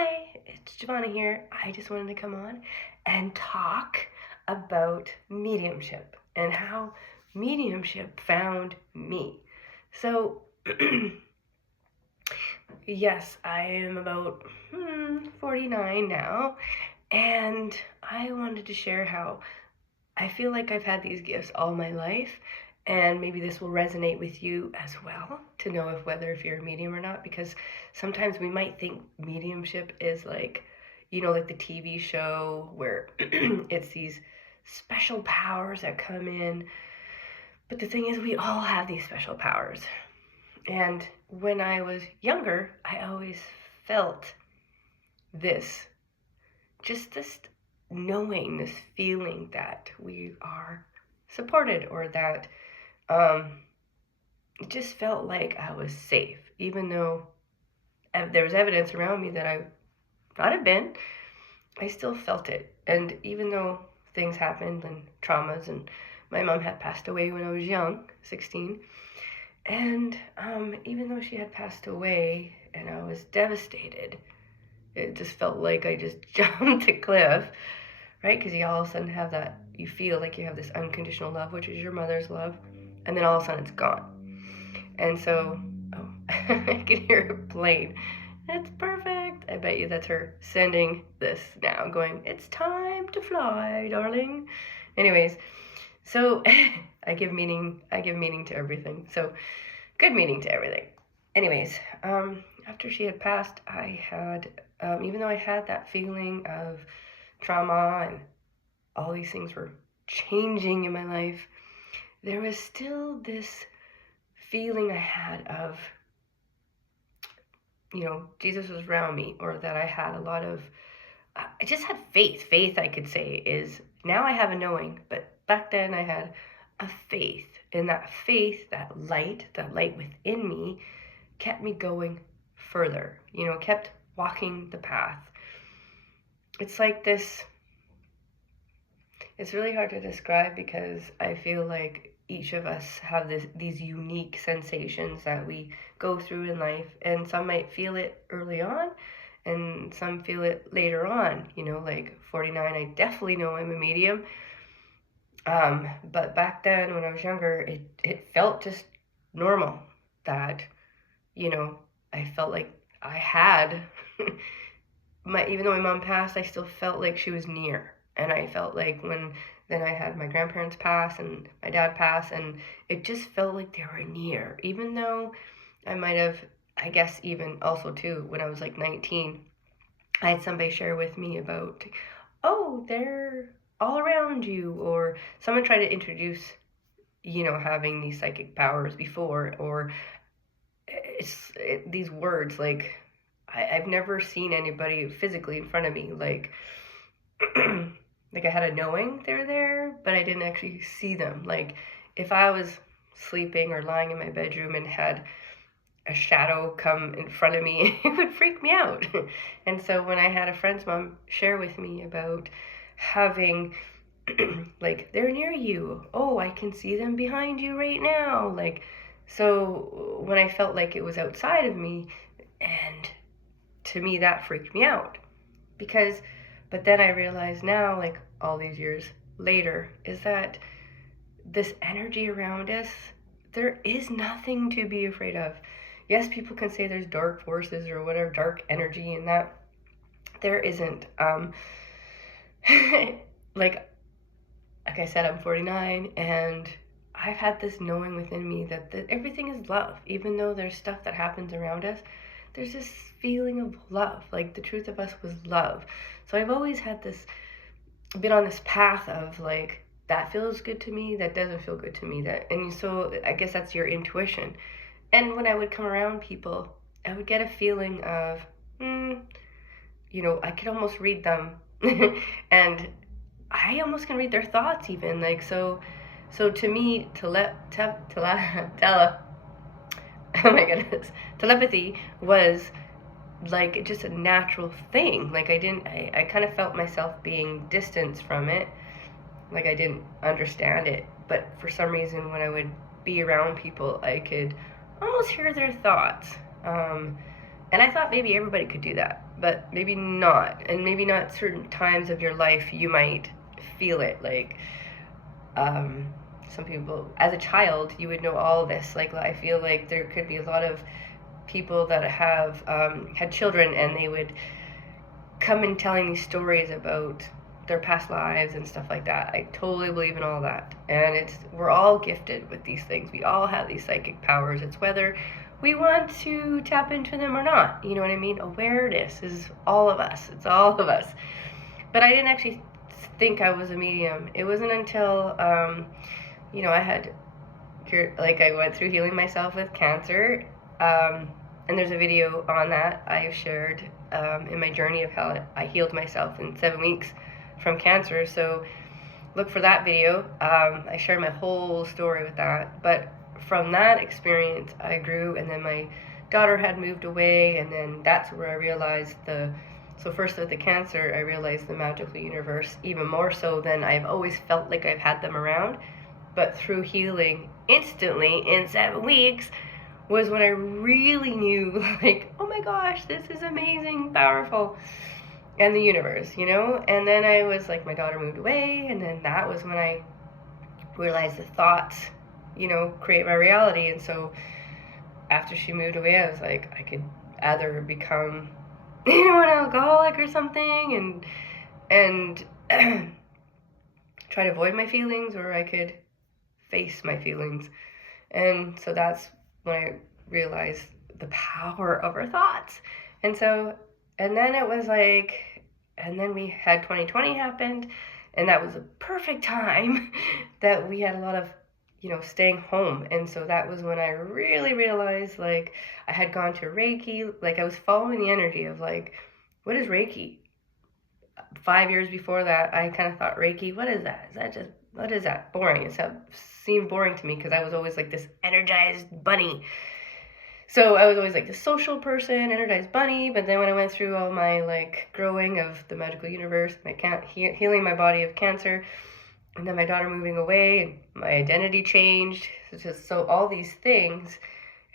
Hi, it's Giovanna here. I just wanted to come on and talk about mediumship and how mediumship found me. So, yes, I am about 49 now, and I wanted to share how I feel like I've had these gifts all my life, and maybe this will resonate with you as well to know if you're a medium or not, because sometimes we might think mediumship is like the TV show where it's these special powers that come in. But the thing is, we all have these special powers. And when I was younger, I always felt this, just this knowing, this feeling that we are supported, or that it just felt like I was safe, even though there was evidence around me that I not have been. I still felt it. And even though things happened and traumas, and my mom had passed away when I was young, 16, and even though she had passed away and I was devastated, it just felt like I just jumped a cliff, right? Because you all of a sudden have that, you feel like you have this unconditional love, which is your mother's love, and then all of a sudden it's gone. And so, oh, I can hear a plane. That's perfect. I bet you that's her sending this now, going, it's time to fly, darling. Anyways, so I give meaning to everything. So good meaning to everything. Anyways, after she had passed, I had, even though I had that feeling of trauma and all these things were changing in my life, there was still this feeling I had of, Jesus was around me, or that I had a lot of, I just had faith. Faith, I could say, is, now I have a knowing, but back then I had a faith. And that faith, that light within me kept me going further, kept walking the path. It's like this, it's really hard to describe, because I feel like each of us have these unique sensations that we go through in life, and some might feel it early on and some feel it later on. Like 49, I definitely know I'm a medium, but back then when I was younger, it felt just normal that I felt like I had even though my mom passed, I still felt like she was near. And I felt like then I had my grandparents pass and my dad pass, and it just felt like they were near. Even though I might have, I guess even also too, when I was like 19, I had somebody share with me about, oh, they're all around you, or someone tried to introduce, having these psychic powers before, or these words, like, I've never seen anybody physically in front of me, like, like I had a knowing they're there, but I didn't actually see them. Like, if I was sleeping or lying in my bedroom and had a shadow come in front of me, it would freak me out. And so when I had a friend's mom share with me about having, like, they're near you, oh, I can see them behind you right now, like, so when I felt like it was outside of me, and to me that freaked me out, but then I realize now, like all these years later, is that this energy around us, there is nothing to be afraid of. Yes, people can say there's dark forces or whatever, dark energy, and that there isn't. like I said, I'm 49, and I've had this knowing within me that everything is love. Even though there's stuff that happens around us, there's this feeling of love. Like, the truth of us was love. So I've always had been on this path of, like, that feels good to me, that doesn't feel good to me, and so I guess that's your intuition. And when I would come around people, I would get a feeling of, I could almost read them, and I almost can read their thoughts even, like, so to me, oh my goodness, telepathy was like just a natural thing. Like, I kind of felt myself being distanced from it, like I didn't understand it, but for some reason when I would be around people, I could almost hear their thoughts, and I thought maybe everybody could do that. but maybe not. And maybe not certain times of your life you might feel it. Like, some people, as a child, you would know all this. Like, I feel like there could be a lot of people that have had children, and they would come in telling these stories about their past lives and stuff like that. I totally believe in all that. And we're all gifted with these things. We all have these psychic powers. It's whether we want to tap into them or not. You know what I mean? Awareness is all of us. It's all of us. But I didn't actually think I was a medium. It wasn't until, I had, like, I went through healing myself with cancer. And there's a video on that I've shared in my journey of how I healed myself in 7 weeks from cancer. So look for that video. I share my whole story with that. But from that experience, I grew, and then my daughter had moved away, and then that's where I realized so first with the cancer, I realized the magical universe even more so than I've always felt like I've had them around. But through healing instantly in 7 weeks was when I really knew, like, oh my gosh, this is amazing, powerful, and the universe, And then I was like, my daughter moved away, and then that was when I realized the thoughts, create my reality. And so after she moved away, I was like, I could either become, an alcoholic or something, and try to avoid my feelings, or I could face my feelings. And so that's when I realized the power of our thoughts. And then it was like, and then we had 2020 happened, and that was a perfect time that we had a lot of, staying home. And so that was when I really realized, like, I had gone to Reiki, like I was following the energy of, like, what is Reiki? 5 years before that, I kind of thought, Reiki, what is that? What is that? Boring. It seemed boring to me because I was always like this energized bunny. So I was always like the social person, energized bunny. But then when I went through all my, like, growing of the magical universe, healing my body of cancer, and then my daughter moving away, and my identity changed. So all these things,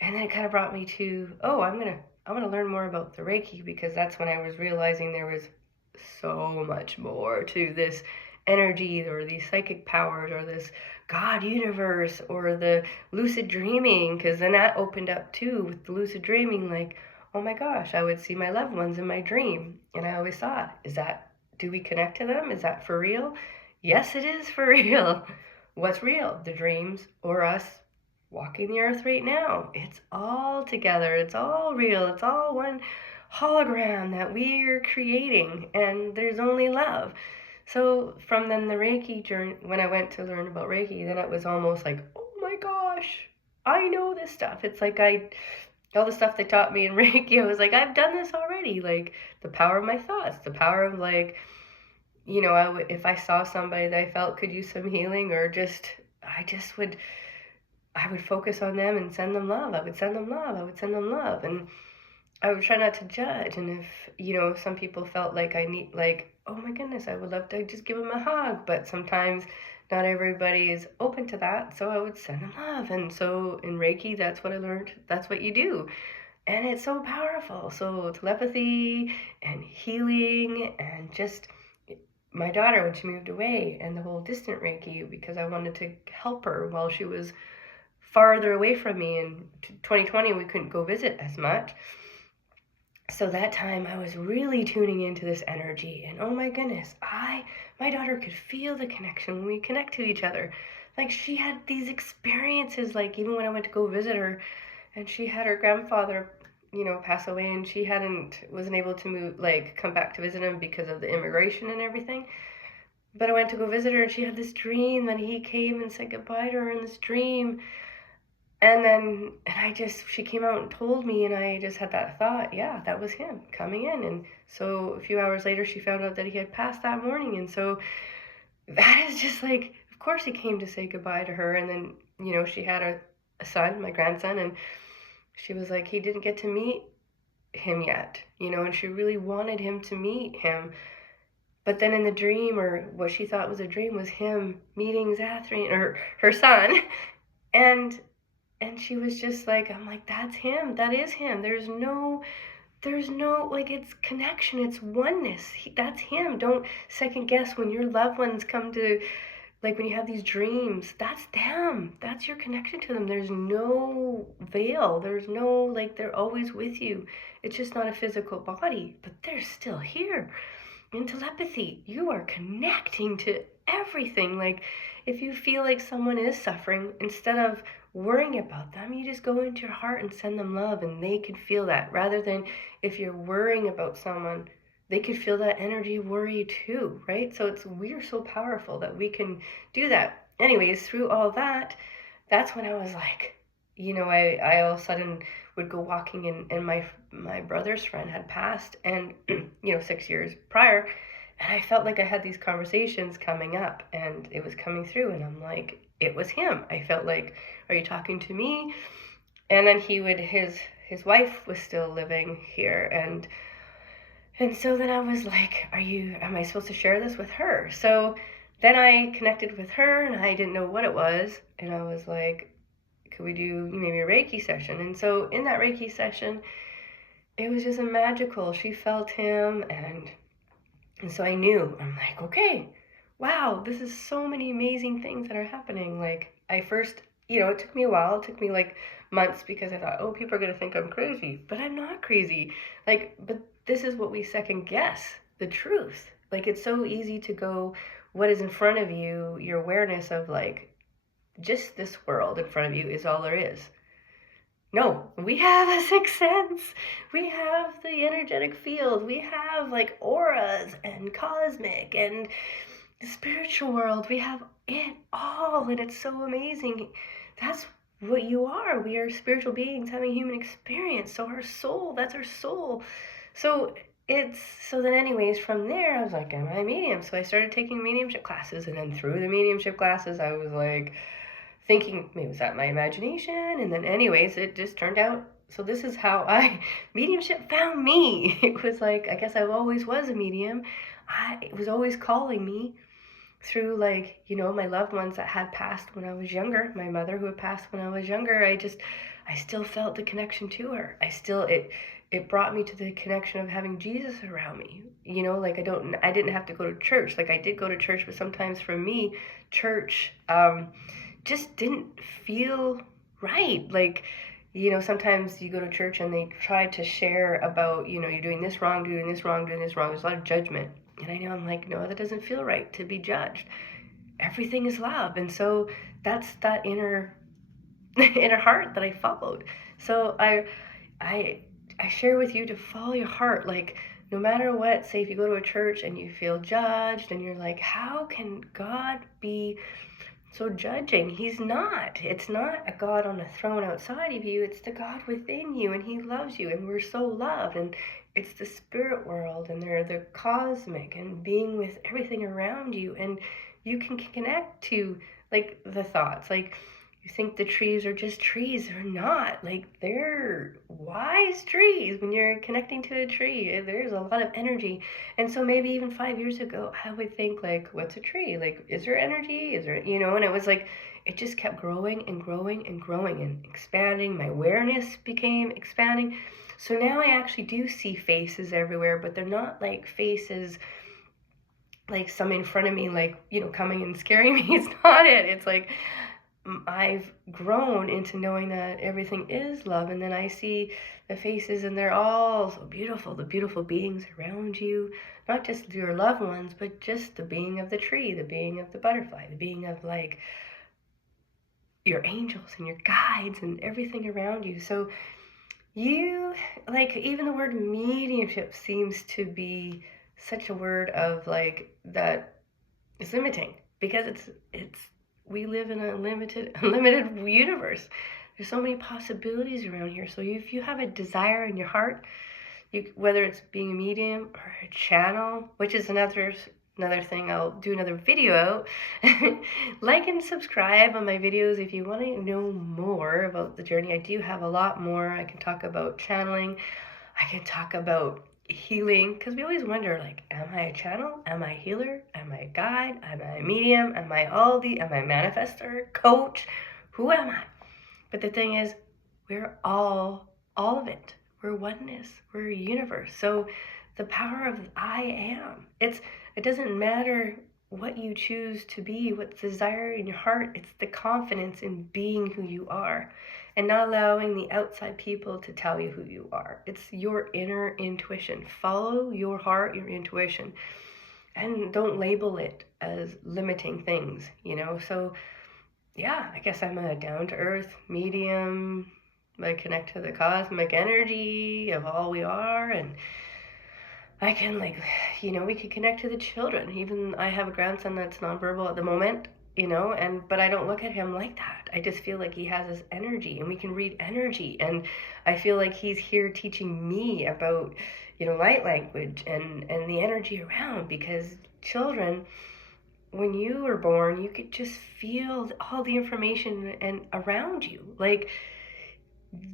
and then it kind of brought me to, I'm gonna learn more about the Reiki, because that's when I was realizing there was so much more to this energy, or these psychic powers, or this God universe, or the lucid dreaming, because then that opened up too with the lucid dreaming. Like, oh my gosh, I would see my loved ones in my dream, and I always thought, do we connect to them? Is that for real? Yes, it is for real. What's real? The dreams, or us walking the earth right now? It's all together. It's all real. It's all one hologram that we're creating, and there's only love. So from then the Reiki journey, when I went to learn about Reiki, then it was almost like, oh my gosh, I know this stuff. It's like all the stuff they taught me in Reiki, I was like, I've done this already. Like, the power of my thoughts, the power of, like, if I saw somebody that I felt could use some healing, or I would focus on them and send them love. I would send them love. And I would try not to judge. And if, some people felt like I need, like, oh my goodness, I would love to just give them a hug. But sometimes not everybody is open to that. So I would send them love. And so in Reiki, that's what I learned. That's what you do. And it's so powerful. So telepathy and healing, and just my daughter, when she moved away, and the whole distant Reiki, because I wanted to help her while she was farther away from me. In 2020, we couldn't go visit as much. So that time I was really tuning into this energy, and oh my goodness, my daughter could feel the connection when we connect to each other. Like, she had these experiences, like, even when I went to go visit her, and she had her grandfather, pass away, and she wasn't able to come back to visit him because of the immigration and everything. But I went to go visit her, and she had this dream that he came and said goodbye to her in this dream. And she came out and told me, and I just had that thought, yeah, that was him coming in. And so a few hours later, she found out that he had passed that morning. And so that is just like, of course he came to say goodbye to her. And then, she had a son, my grandson, and she was like, he didn't get to meet him yet, and she really wanted him to meet him. But then in the dream, or what she thought was a dream, was him meeting Zathrine, or her son. And she was just like, I'm like, that's him. That is him. There's no there's no, like, it's connection, it's oneness. That's him. Don't second guess when your loved ones come to, like, when you have these dreams, that's them. That's your connection to them. There's no veil. There's no, like, they're always with you. It's just not a physical body, but they're still here. In telepathy, you are connecting to everything. Like, if you feel like someone is suffering, instead of worrying about them, you just go into your heart and send them love, and they can feel that. Rather than if you're worrying about someone, they could feel that energy worry too, right? So we're so powerful that we can do that. Anyways, through all that, that's when I was like, I all of a sudden would go walking, and my brother's friend had passed, and 6 years prior, and I felt like I had these conversations coming up, and it was coming through, and I'm like, it was him. I felt like, are you talking to me? And then his wife was still living here, and so then I was like, am I supposed to share this with her? So then I connected with her, and I didn't know what it was, and I was like, could we do maybe a Reiki session? And so in that Reiki session, it was just magical. She felt him, and so I knew. I'm like, okay, wow, this is so many amazing things that are happening. Like, I first, it took me a while. It took me like months, because I thought, oh, people are going to think I'm crazy. But I'm not crazy. Like, but this is what we second guess, the truth. Like, it's so easy to go, what is in front of you, your awareness of, like, just this world in front of you is all there is. No, we have a sixth sense. We have the energetic field. We have, like, auras and cosmic and the spiritual world. We have it all, and it's so amazing. That's what you are. We are spiritual beings having a human experience. So our soul, that's our soul. So then anyways, from there, I was like, am I a medium? So I started taking mediumship classes, and then through the mediumship classes, I was like, thinking, maybe was that my imagination? And then anyways, it just turned out, so this is how mediumship found me. It was like, I guess I always was a medium. It was always calling me through, like, my loved ones that had passed when I was younger, my mother who had passed when I was younger. I still felt the connection to her. It brought me to the connection of having Jesus around me. Like, I didn't have to go to church. Like, I did go to church, but sometimes for me, church, just didn't feel right. Like, sometimes you go to church and they try to share about, you're doing this wrong, doing this wrong, doing this wrong. There's a lot of judgment. And I know, I'm like, no, that doesn't feel right to be judged. Everything is love. And so that's that inner heart that I followed. So I share with you to follow your heart. Like, no matter what, say if you go to a church and you feel judged and you're like, how can God be so judging? He's not. It's not a God on a throne outside of you. It's the God within you, and he loves you, and we're so loved. And it's the spirit world, and they're the cosmic, and being with everything around you, and you can connect to, like, the thoughts. Like, you think the trees are just trees. They're not. Like, they're wise trees. When you're connecting to a tree, there's a lot of energy. And so maybe even 5 years ago, I would think, like, what's a tree? Like, is there energy? Is there, and it was like, it just kept growing and growing and growing and expanding. My awareness became expanding. So now I actually do see faces everywhere, but they're not like faces like some in front of me, like, coming and scaring me. It's not it. It's like, I've grown into knowing that everything is love, and then I see the faces, and they're all so beautiful, the beautiful beings around you, not just your loved ones, but just the being of the tree, the being of the butterfly, the being of, like, your angels and your guides and everything around you. So you, like, even the word mediumship seems to be such a word of, like, that is limiting, because it's we live in a limited universe. There's so many possibilities around here. So if you have a desire in your heart, whether it's being a medium or a channel, which is another thing, I'll do another video. Like and subscribe on my videos if you want to know more about the journey. I do have a lot more. I can talk about channeling. I can talk about healing, because we always wonder, like, am I a channel? Am I a healer? Am I a guide? Am I a medium? Am I am I a manifestor, coach? Who am I? But the thing is, we're all of it. We're oneness. We're a universe. So the power of I am. It doesn't matter what you choose to be, what's desire in your heart. It's the confidence in being who you are and not allowing the outside people to tell you who you are. It's your inner intuition. Follow your heart, your intuition, and don't label it as limiting things, So yeah, I guess I'm a down-to-earth medium. I connect to the cosmic energy of all we are, and I can we could connect to the children. Even I have a grandson that's nonverbal at the moment, but I don't look at him like that. I just feel like he has this energy, and we can read energy, and I feel like he's here teaching me about, light language and the energy around, because children, when you were born, you could just feel all the information and around you. Like,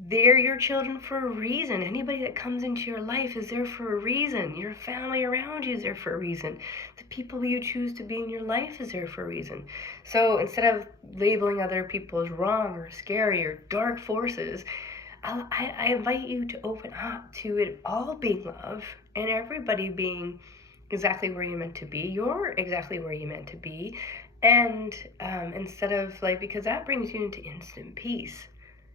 they're your children for a reason. Anybody that comes into your life is there for a reason. Your family around you is there for a reason. The people you choose to be in your life is there for a reason. So instead of labeling other people as wrong or scary or dark forces, I invite you to open up to it all being love and everybody being exactly where you're meant to be. You're exactly where you're meant to be. And instead of because that brings you into instant peace.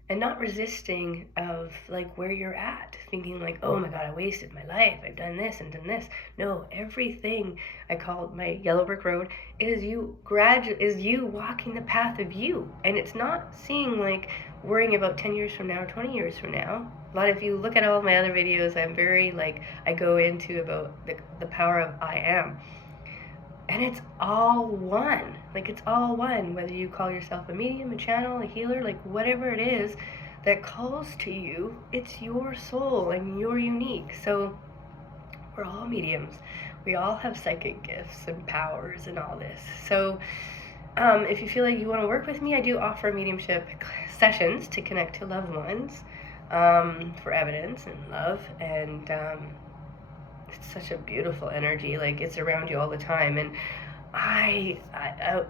And not resisting of where you're at, thinking oh my God, I wasted my life, I've done this and done this. No, everything I call my yellow brick road is you walking the path of you. And it's not seeing worrying about 10 years from now or 20 years from now. A lot, if you look at all of my other videos, I'm very I go into about the power of I am. And it's all one. It's all one. Whether you call yourself a medium, a channel, a healer, whatever it is that calls to you, it's your soul and you're unique. So we're all mediums. We all have psychic gifts and powers and all this. So if you feel like you want to work with me, I do offer mediumship sessions to connect to loved ones for evidence and love. And it's such a beautiful energy. It's around you all the time. And I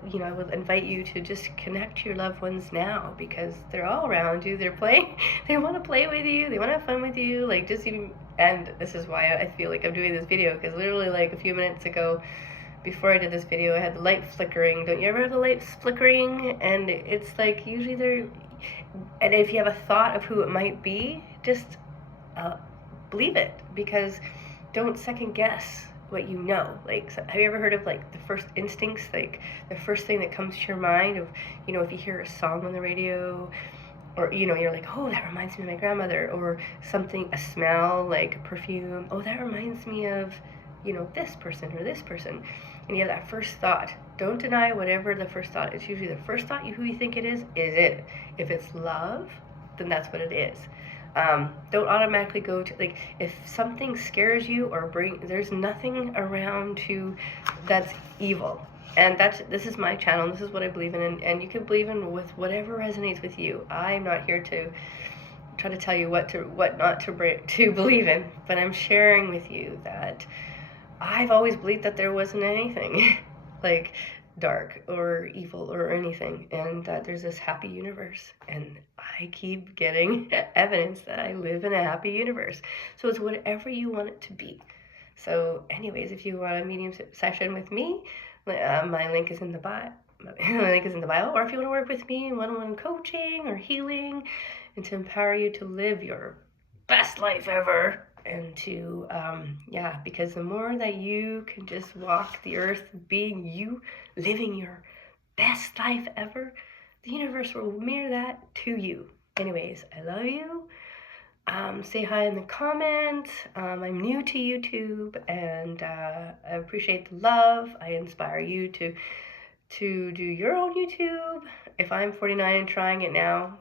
would invite you to just connect to your loved ones now, because they're all around you. They're playing. They want to play with you. They want to have fun with you. And this is why I feel like I'm doing this video, because literally a few minutes ago, before I did this video, I had the light flickering. Don't you ever have the lights flickering? And it's usually they're, and if you have a thought of who it might be, just believe it, because don't second guess what you know. Have you ever heard of the first instincts, the first thing that comes to your mind of, if you hear a song on the radio, or you're oh, that reminds me of my grandmother, or something, a smell perfume, oh, that reminds me of this person or this person, and you have that first thought. Don't deny whatever the first thought. It's usually the first thought, who you think it is it. If it's love, then that's what it is. Don't automatically go to, if something scares you or there's nothing around that's evil. And this is my channel, and this is what I believe in, and you can believe in with whatever resonates with you. I'm not here to try to tell you what not to believe in, but I'm sharing with you that I've always believed that there wasn't anything dark or evil or anything, and that there's this happy universe, and I keep getting evidence that I live in a happy universe. So it's whatever you want it to be. So anyways, if you want a medium session with me, my link is in the bio. Or if you want to work with me in one-on-one coaching or healing, and to empower you to live your best life ever, and to because the more that you can just walk the earth being you, living your best life ever, the universe will mirror that to you. Anyways, I love you. Say hi in the comments. I'm new to YouTube, and I appreciate the love. I inspire you to do your own YouTube. If I'm 49 and trying it now,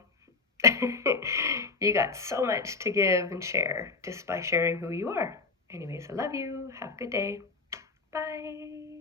you got so much to give and share just by sharing who you are. Anyways, I love you. Have a good day. Bye.